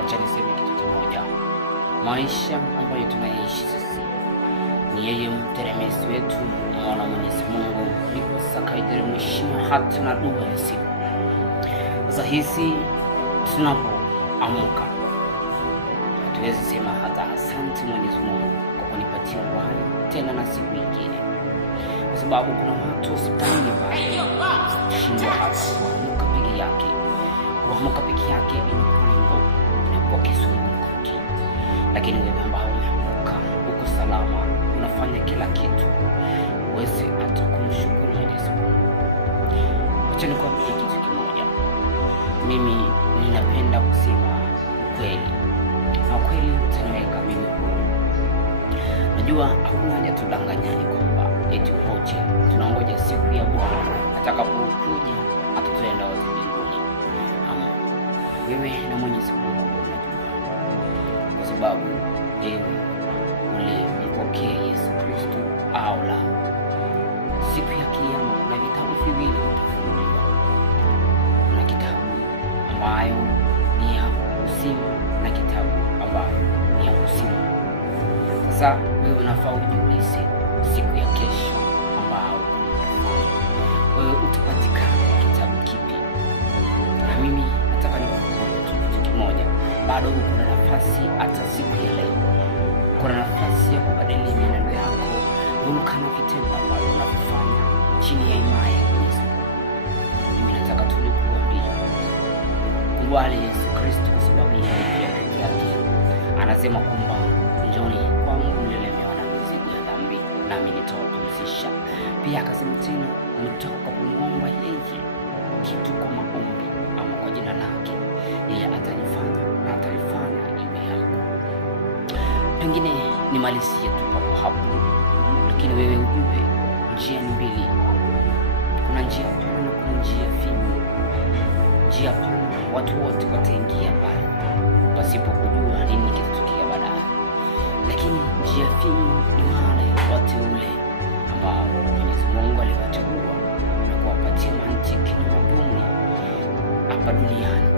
Wacha niseme kitu kimoja, maisha ambayo tunaishi sisi ni yeye mteremesi wetu, mwana Mwenyezi Mungu, ndiposa kaiteremshia hata na dua ya siku. Sasa hizi tunapoamka hatuwezi sema hata asante Mwenyezi Mungu kwa kunipatia uhai tena na siku nyingine, kwa sababu kuna watu hospitalini shindwa hata kuamka peke yake. Kuamka peke yake inakuwa kizungumkuti, lakini wewe ambao umeamka uko salama, unafanya kila kitu, uweze hata kumshukuru Mwenyezi Mungu. Acha nikwambie kitu kimoja, mimi ninapenda kusema ukweli, na ukweli utaniweka mimi huru. Najua hakuna haja tudanganyane kwamba eti wote tunangoja siku ya Bwana atakapokuja atatuenda wote mbinguni. Wewe na Mwenyezi Mungu unajua, kwa sababu wewe ulimpokea Yesu Kristo au la. Siku ya Kiyama kuna vitabu viwili vitafunguliwa. Kuna kitabu ambayo ni ya uzima na kitabu ambayo ni ya uzima. Sasa wewe unafaa ujiulize, siku ya kesho ambao wewe utapatikana kitabu kipi? Na mimi nataka nikuambie kitu kimoja, bado uko na nafasi. Hata siku ya leo kuna nafasi ya kubadili mienendo yako, ulukana vitendo ambavyo unavifanya chini ya imani ya Yesu. Mimi nataka tu nikuambie, kubali Yesu Kristo, kwa sababu yeye peke yake anasema kwamba njoni kwangu mlemewa na mizigo ya dhambi, nami nitawapumzisha. Pia akasema tena, mtoka kumwomba yeye kitu kwa maombi ama kwa jina lake, yeye atalifanya na atalifanya iwe yako. Pengine nimalizie tu papo hapo, lakini wewe ujue njia ni mbili. Kuna njia pana na kuna njia finyu. Njia pana watu wote wataingia pale pasipo kujua nini kitatokea baadaye, lakini njia finyu ni wale wateule ambao Mwenyezi Mungu aliwachagua na kuwapatia mantiki na madhumuni hapa duniani